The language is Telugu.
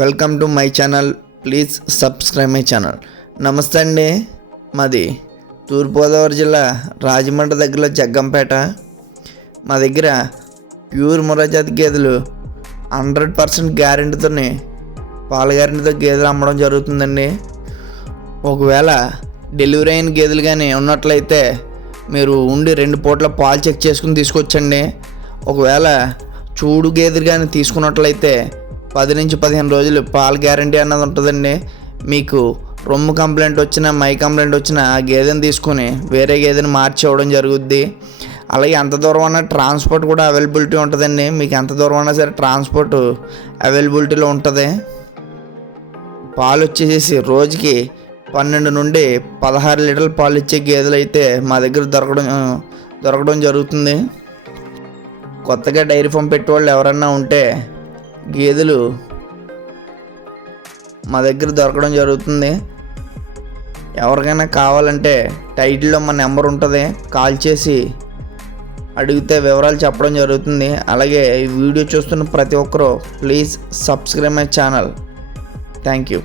Welcome to my channel. Please subscribe my channel. నమస్తే అండి. మాది తూర్పుగోదావరి జిల్లా రాజమండ్రి దగ్గరలో జగ్గంపేట. మా దగ్గర ప్యూర్ ముర్రాజాతి గేదెలు 100% గ్యారెంటీతో పాల గ్యారెంటీతో గేదెలు అమ్మడం జరుగుతుందండి. ఒకవేళ డెలివరీ అయిన గేదెలు కానీ ఉన్నట్లయితే మీరు ఉండి 2 పూట్ల పాలు చెక్ చేసుకుని తీసుకొచ్చండి. ఒకవేళ చూడు గేదెలు కానీ తీసుకున్నట్లయితే 10 నుంచి 15 రోజులు పాల గ్యారెంటీ అన్నది ఉంటుందండి. మీకు రొమ్ము కంప్లైంట్ వచ్చినా మై కంప్లైంట్ వచ్చినా ఆ గేదెని తీసుకొని వేరే గేదెని మార్చి ఇవ్వడం జరుగుద్ది. అలాగే ఎంత దూరం అన్నా ట్రాన్స్పోర్ట్ కూడా అవైలబిలిటీ ఉంటుందండి. మీకు ఎంత దూరం అన్నా సరే ట్రాన్స్పోర్ట్ అవైలబిలిటీలో ఉంటుంది. పాలు వచ్చేసి రోజుకి 12 నుండి 16 లీటర్ల పాలు ఇచ్చే గేదెలు అయితే మా దగ్గర దొరకడం జరుగుతుంది. కొత్తగా డైరీ ఫామ్ పెట్టేవాళ్ళు ఎవరన్నా ఉంటే గేదెలు మా దగ్గర దొరకడం జరుగుతుంది. ఎవరికైనా కావాలంటే టైటిల్లో మా నెంబర్ ఉంటుంది, కాల్ చేసి అడిగితే వివరాలు చెప్పడం జరుగుతుంది. అలాగే ఈ వీడియో చూస్తున్న ప్రతి ఒక్కరూ please subscribe my channel. Thank you.